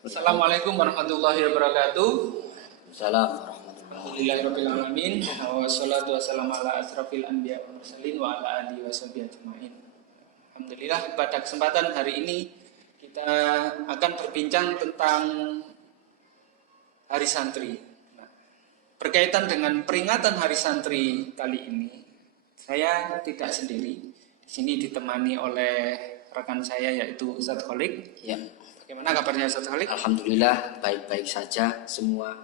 Assalamualaikum warahmatullahi wabarakatuh. Assalamualaikum warahmatullahi Alhamdulillahirrahmanirrahim. Wassalatu wassalamu ala asrafil anbiya wa mursalin wa ala alihi wa sahbihi ajma'in. Alhamdulillah, pada kesempatan hari ini kita akan berbincang tentang Hari Santri. Nah, berkaitan dengan peringatan Hari Santri kali ini, saya tidak sendiri. Di sini ditemani oleh rekan saya yaitu Ustadz Kholik. Ya. Bagaimana kabarnya Ustadz Kholik? Alhamdulillah baik-baik saja semua.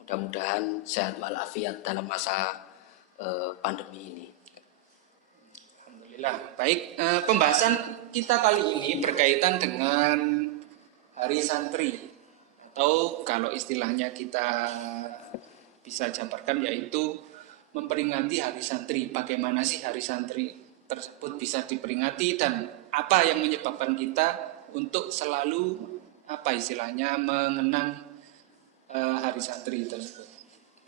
Mudah-mudahan sehat walafiat dalam masa pandemi ini. Alhamdulillah. Baik, pembahasan kita kali ini berkaitan dengan Hari Santri, atau kalau istilahnya kita bisa jabarkan yaitu memperingati Hari Santri. Bagaimana sih Hari Santri tersebut bisa diperingati dan apa yang menyebabkan kita untuk selalu mengenang Hari Santri tersebut.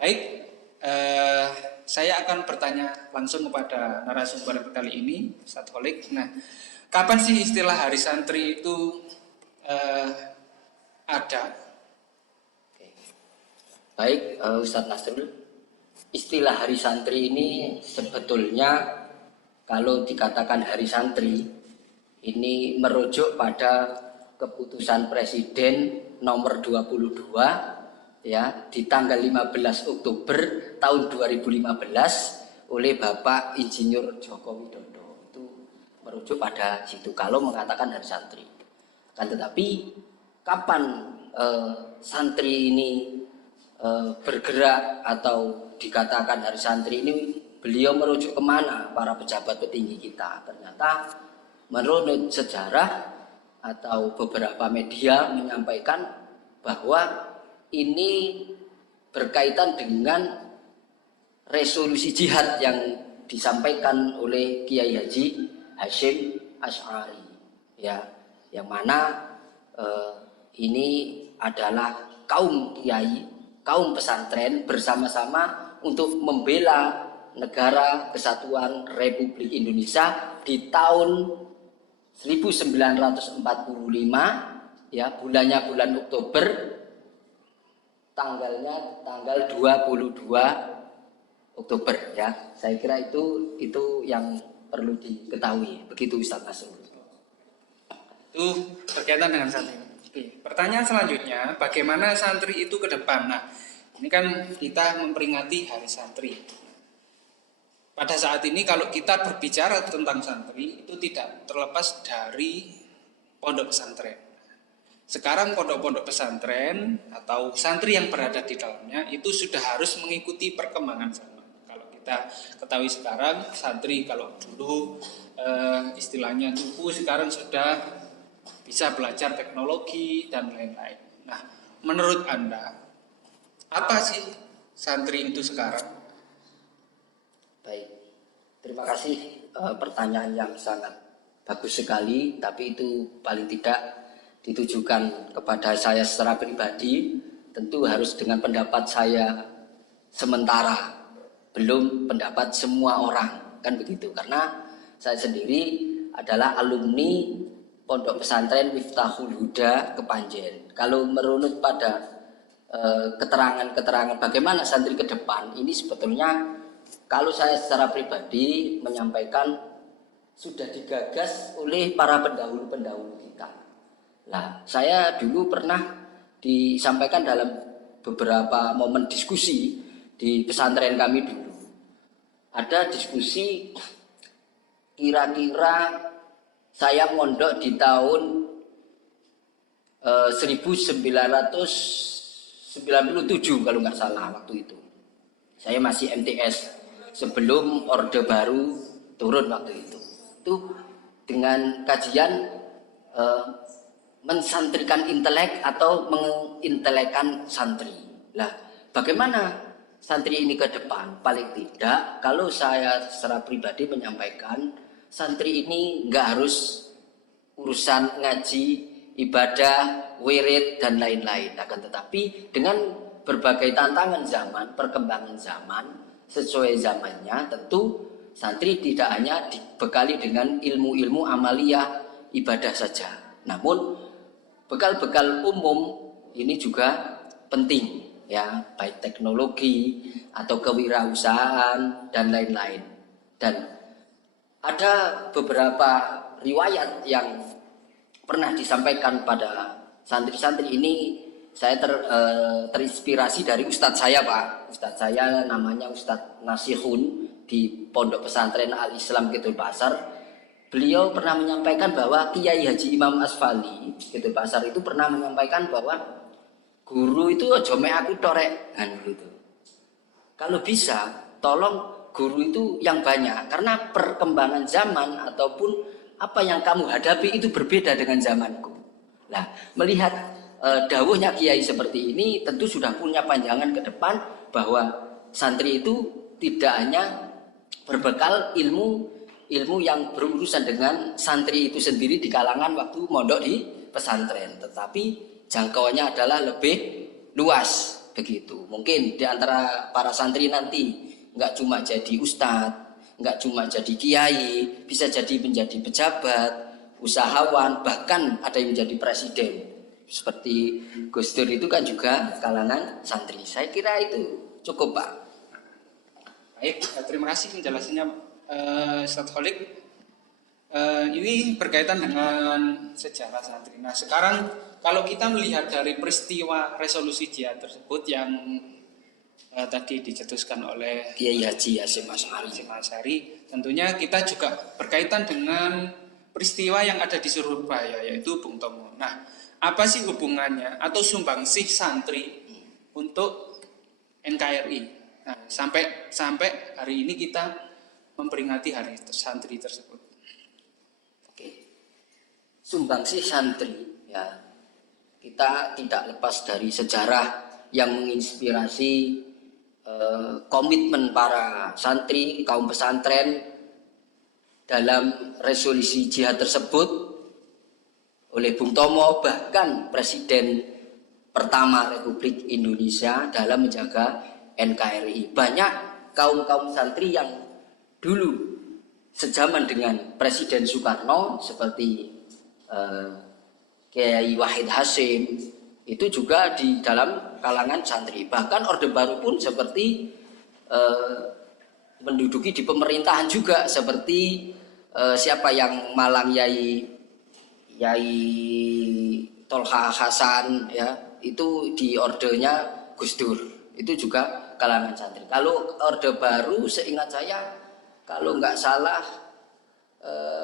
Baik, saya akan bertanya langsung kepada narasumber kali ini, Ustadz Kholik. Nah, kapan sih istilah Hari Santri itu ada? Baik, Ustadz Nasrul, istilah Hari Santri ini sebetulnya kalau dikatakan Hari Santri ini merujuk pada keputusan Presiden nomor 22 ya di tanggal 15 Oktober tahun 2015 oleh Bapak Insinyur Joko Widodo. Itu merujuk pada situ kalau mengatakan Hari Santri. Kan tetapi kapan santri ini bergerak atau dikatakan Hari Santri ini, beliau merujuk kemana para pejabat petinggi kita? Ternyata menurut sejarah atau beberapa media menyampaikan bahwa ini berkaitan dengan resolusi jihad yang disampaikan oleh Kiai Haji Hasyim Asy'ari, ya, yang mana ini adalah kaum kiai, kaum pesantren bersama-sama untuk membela negara kesatuan Republik Indonesia di tahun 1945, ya, bulannya bulan Oktober, tanggalnya tanggal 22 Oktober, ya. Saya kira itu yang perlu diketahui. Begitu Ustaz Nasrul. Itu berkaitan dengan santri. Oke, pertanyaan selanjutnya, bagaimana santri itu ke depan? Nah, ini kan kita memperingati Hari Santri. Pada saat ini kalau kita berbicara tentang santri, itu tidak terlepas dari pondok pesantren. Sekarang pondok-pondok pesantren atau santri yang berada di dalamnya itu sudah harus mengikuti perkembangan zaman. Kalau kita ketahui sekarang, santri kalau dulu istilahnya cupu, sekarang sudah bisa belajar teknologi dan lain-lain. Nah, menurut Anda, apa sih santri itu sekarang? Baik, terima kasih, pertanyaan yang sangat bagus sekali, tapi itu paling tidak ditujukan kepada saya secara pribadi. Tentu harus dengan pendapat saya sementara, belum pendapat semua orang, kan begitu. Karena saya sendiri adalah alumni Pondok Pesantren Miftahul Huda Kepanjen. Kalau merunut pada keterangan-keterangan bagaimana santri ke depan, ini sebetulnya kalau saya secara pribadi menyampaikan sudah digagas oleh para pendahulu-pendahulu kita. Nah, saya dulu pernah disampaikan dalam beberapa momen diskusi di pesantren kami dulu. Ada diskusi kira-kira saya mondok di tahun 1997 kalau nggak salah waktu itu. Saya masih MTS sebelum Orde Baru turun waktu itu. Itu dengan kajian mensantrikan intelek atau mengintelekkan santri. Lah, bagaimana santri ini ke depan? Paling tidak, kalau saya secara pribadi menyampaikan, santri ini nggak harus urusan ngaji, ibadah, wirid dan lain-lain. Akan tetapi dengan berbagai tantangan zaman, perkembangan zaman, sesuai zamannya, tentu santri tidak hanya dibekali dengan ilmu-ilmu amaliyah ibadah saja, namun bekal-bekal umum ini juga penting ya, baik teknologi atau kewirausahaan dan lain-lain. Dan ada beberapa riwayat yang pernah disampaikan pada santri-santri ini. Saya terinspirasi dari ustadz saya, Pak. Ustadz saya namanya Ustadz Nasihun di Pondok Pesantren Al-Islam Kidul Pasar. Beliau pernah menyampaikan bahwa Kiai Haji Imam Asfali Kidul Pasar itu pernah menyampaikan bahwa guru itu ojo mek aku torek kan gitu. Kalau bisa tolong guru itu yang banyak, karena perkembangan zaman ataupun apa yang kamu hadapi itu berbeda dengan zamanku. Nah, melihat dawuhnya kiai seperti ini tentu sudah punya panjangan ke depan bahwa santri itu tidak hanya berbekal ilmu yang berurusan dengan santri itu sendiri di kalangan waktu mondok di pesantren, tetapi jangkauannya adalah lebih luas begitu. Mungkin di antara para santri nanti nggak cuma jadi ustadz, nggak cuma jadi kiai, bisa jadi menjadi pejabat, usahawan, bahkan ada yang menjadi presiden. Seperti Gus Dur itu kan juga kalangan santri. Saya kira itu cukup, Pak. Baik, terima kasih penjelasannya Ustadz Khalid. Ini berkaitan dengan sejarah santri. Nah, sekarang kalau kita melihat dari peristiwa resolusi jihad tersebut yang tadi dicetuskan oleh Kiai Haji Hasyim Asy'ari, tentunya kita juga berkaitan dengan peristiwa yang ada di Surabaya, yaitu Bung Tomo. Nah, apa sih hubungannya atau sumbangsih santri untuk NKRI? Nah, sampai hari ini kita memperingati hari santri tersebut. Oke. Sumbangsih santri ya, kita tidak lepas dari sejarah yang menginspirasi komitmen para santri kaum pesantren dalam resolusi jihad tersebut oleh Bung Tomo, bahkan Presiden pertama Republik Indonesia dalam menjaga NKRI. Banyak kaum santri yang dulu sejaman dengan Presiden Soekarno seperti Kiai Wahid Hasyim itu juga di dalam kalangan santri. Bahkan Orde Baru pun seperti menduduki di pemerintahan juga, seperti siapa yang Malang Yai Tolha Hasan ya, itu di ordenya Gus Dur, itu juga kalangan santri. Kalau Orde Baru seingat saya kalau nggak salah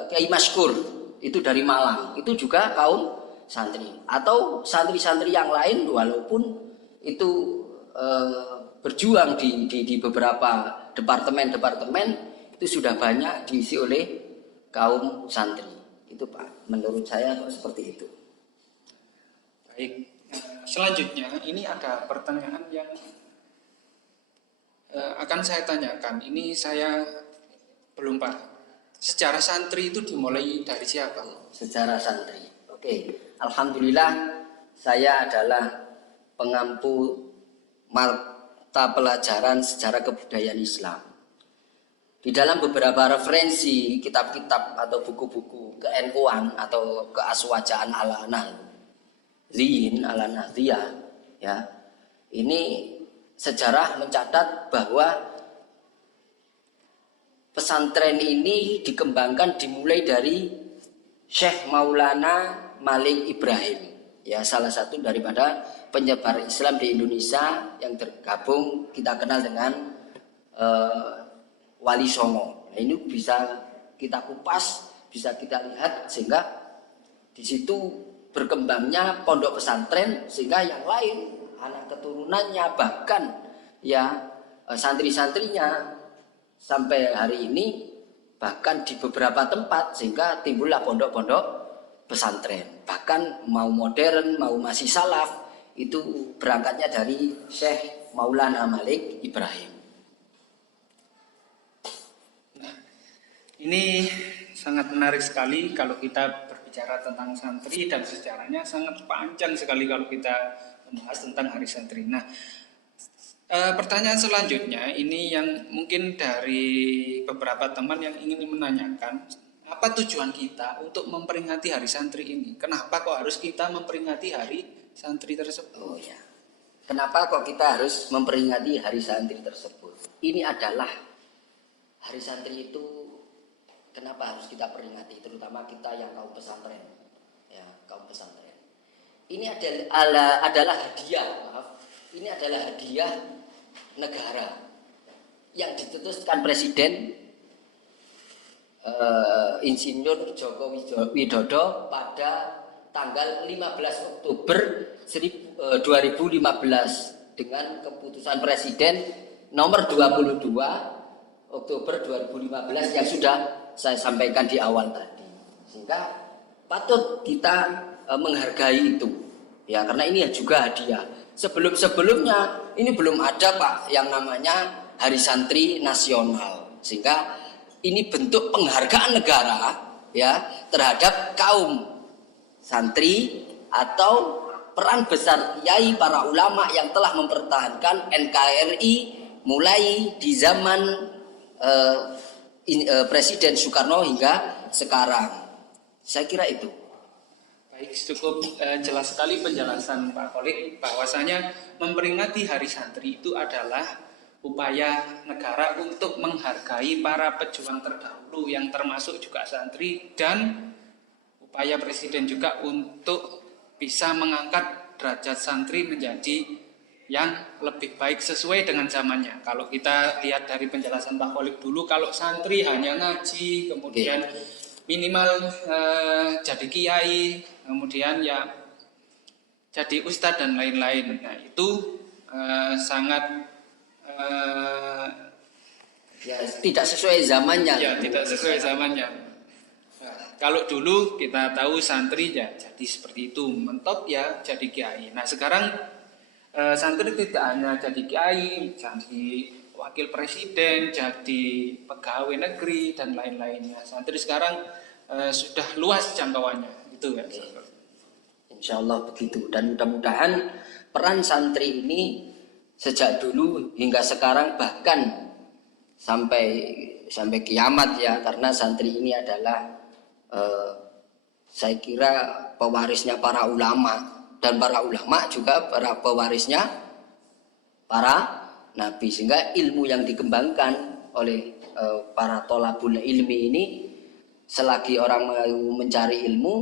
Kiai Maskur itu dari Malang, itu juga kaum santri. Atau santri-santri yang lain walaupun itu berjuang di beberapa departemen itu sudah banyak diisi oleh kaum santri. Itu Pak, menurut saya seperti itu. Baik, selanjutnya ini ada pertanyaan yang akan saya tanyakan. Ini saya belum paham. Sejarah santri itu dimulai dari siapa? Sejarah santri. Oke, alhamdulillah saya adalah pengampu mata pelajaran sejarah kebudayaan Islam. Di dalam beberapa referensi kitab-kitab atau buku-buku ke-NU-an atau keaswajaan ala Nahdliyin, ala Nahdliyah ya. Ini sejarah mencatat bahwa pesantren ini dikembangkan dimulai dari Syekh Maulana Malik Ibrahim ya, salah satu daripada penyebar Islam di Indonesia yang tergabung kita kenal dengan Wali Songo. Nah, ini bisa kita kupas, bisa kita lihat sehingga di situ berkembangnya pondok pesantren, sehingga yang lain anak keturunannya bahkan ya santri-santrinya sampai hari ini bahkan di beberapa tempat, sehingga timbullah pondok-pondok pesantren. Bahkan mau modern mau masih salaf itu berangkatnya dari Syekh Maulana Malik Ibrahim. Ini sangat menarik sekali kalau kita berbicara tentang santri, dan sejarahnya sangat panjang sekali kalau kita membahas tentang hari santri. Nah, pertanyaan selanjutnya ini yang mungkin dari beberapa teman yang ingin menanyakan, apa tujuan kita untuk memperingati hari santri ini? Kenapa kok harus kita memperingati hari santri tersebut. Oh ya. Kenapa kok kita harus memperingati hari santri tersebut? Ini adalah hari santri itu kenapa harus kita peringati, terutama kita yang kaum pesantren. Ya, kaum pesantren. Ini adalah hadiah, maaf. Ini adalah hadiah negara yang ditutuskan Presiden Insinyur Joko Widodo pada tanggal 15 Oktober 2015 dengan keputusan Presiden nomor 22 Oktober 2015 yang sudah saya sampaikan di awal tadi. Sehingga patut kita menghargai itu. Ya, karena ini juga hadiah. Sebelum-sebelumnya ini belum ada Pak yang namanya Hari Santri Nasional. Sehingga ini bentuk penghargaan negara ya terhadap kaum santri atau peran besar kiai para ulama yang telah mempertahankan NKRI mulai di zaman Presiden Soekarno hingga sekarang. Saya kira itu. Baik, cukup jelas sekali penjelasan Pak Khalid bahwasanya memperingati Hari Santri itu adalah upaya negara untuk menghargai para pejuang terdahulu yang termasuk juga santri, dan upaya Presiden juga untuk bisa mengangkat derajat santri menjadi yang lebih baik sesuai dengan zamannya. Kalau kita lihat dari penjelasan Pak Khalid dulu, kalau santri hanya ngaji, kemudian minimal jadi kiai, kemudian ya jadi ustadz dan lain-lain. Nah itu sangat Ya, tidak sesuai zamannya. Ya, tidak sesuai zamannya. Nah, kalau dulu kita tahu santri ya jadi seperti itu, mentok ya jadi kiai. Nah sekarang santri tidak hanya jadi kiai, jadi wakil presiden, jadi pegawai negeri dan lain-lainnya. Santri sekarang sudah luas jangkauannya, itu ya. Insya Allah begitu, dan mudah-mudahan peran santri ini sejak dulu hingga sekarang bahkan sampai kiamat ya, karena santri ini adalah saya kira pewarisnya para ulama, dan para ulama juga para pewarisnya para nabi, sehingga ilmu yang dikembangkan oleh para tholabul ilmi ini, selagi orang mau mencari ilmu,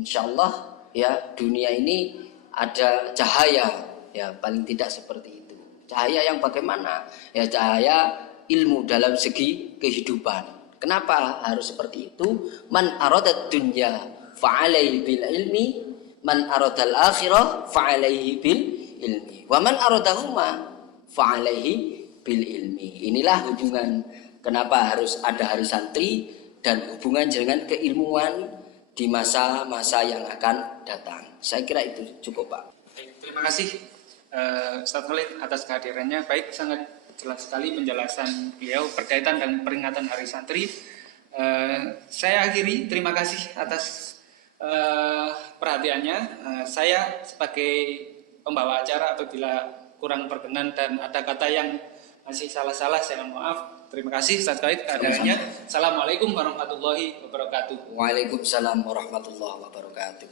insya Allah ya dunia ini ada cahaya ya, paling tidak seperti itu. Cahaya yang bagaimana? Ya cahaya ilmu dalam segi kehidupan. Kenapa harus seperti itu? Man aradad dunya fa'alaihi bil ilmi, man aradal akhirah fa'alaihi bil ilmi, wa man aradahuma fa'alaihi bil ilmi. Inilah hubungan kenapa harus ada hari santri dan hubungan dengan keilmuan di masa-masa yang akan datang. Saya kira itu cukup Pak. Terima kasih Ustadz Khalid atas kehadirannya. Baik, sangat jelas sekali penjelasan beliau berkaitan dengan peringatan Hari Santri. Saya akhiri, terima kasih atas perhatiannya. Saya sebagai pembawa acara apabila kurang berkenan dan ada kata yang masih salah-salah, saya mohon maaf. Terima kasih Ustadz Khalid kehadirannya. Assalamualaikum warahmatullahi wabarakatuh. Waalaikumsalam warahmatullahi wabarakatuh.